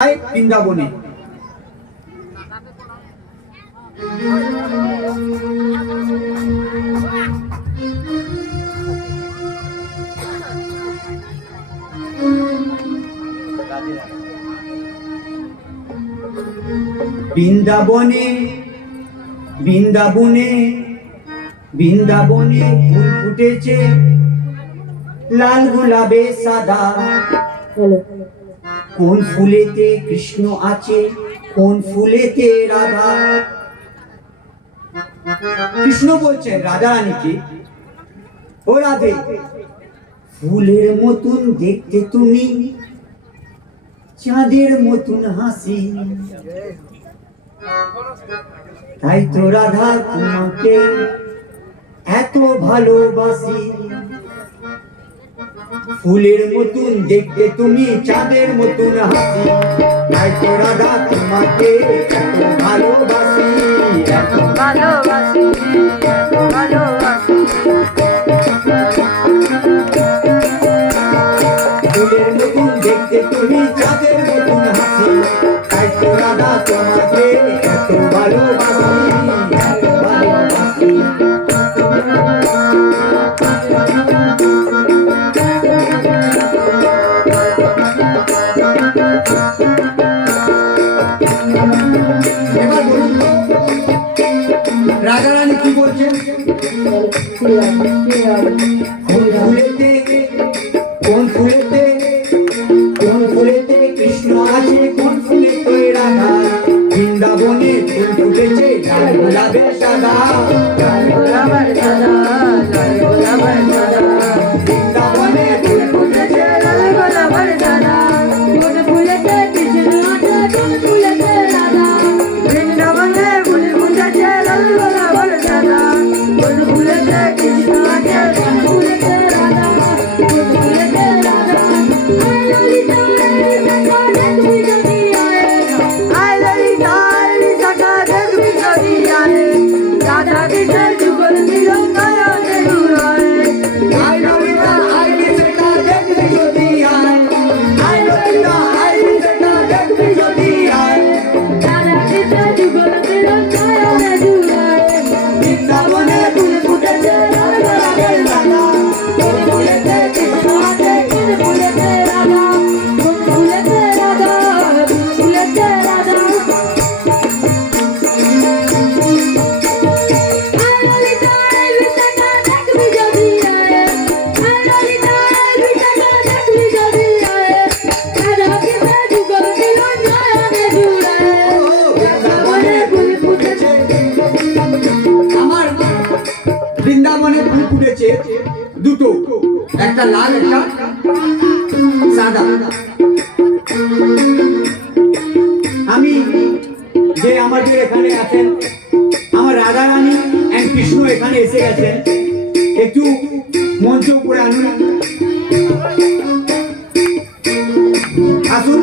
বৃন্দাবনে। বৃন্দাবনে বৃন্দাবনে বৃন্দাবনে ফুল ফুটেছে লাল গোলাপে সাদা। কোন ফুলেতে কৃষ্ণ আছে, কোন ফুলেতে রাধা? কৃষ্ণ বলছেন রাধা রানীকে, ও রাধে, ফুলের মতন দেখতে তুমি, চাঁদের মতন হাসি। তাই তো রাধা তোমাকে এত ভালোবাসি। ফুলের মতন দেখতে তুমি, চাঁদের মতন হাসি। তাই তো রাধা তোমাকে এত ভালোবাসি, এত ভালোবাসি, এত ভালোবাসি। ফুলের মতন দেখতে তুমি, চাঁদের মতন হাসি। তাই তো রাধা তোমাকে এত ভালোবাসি, এত ভালোবাসি। এবার বলুন তো রাধা রানী কি বলছেন? কোন ফুলেতে, কোন ফুলেতে, কোন ফুলেতে কৃষ্ণ আছে, কোন ফুলেতে রাধা? বৃন্দাবনে ফুল ফুটেছে লাল গোলাপে সাদা, লাল গোলাপে সাদা, লাল গোলাপে সাদা। বৃন্দাবনে ফুল ফুটেছে লাল গোলাপে সাদা, কোন ফুলেতে কৃষ্ণ আছে, কোন ফুলেতে রাধা? বৃন্দাবনে ফুল ফুটেছে লাল গোলাপে সাদা, কোন ফুলেতে কৃষ্ণ আছে, কোন ফুলেতে রাধা? কোন ফুলেতে রাধা? বৃন্দাবনে ফুল ফুটেছে দুটো, একটা লাল, একটা সাদা। আমি যে আমাদের এখানে আছেন, আমার রাধা রানী এন্ড কৃষ্ণ এখানে এসে গেছেন, একটু মঞ্চ উপরে আনুন, আসুন।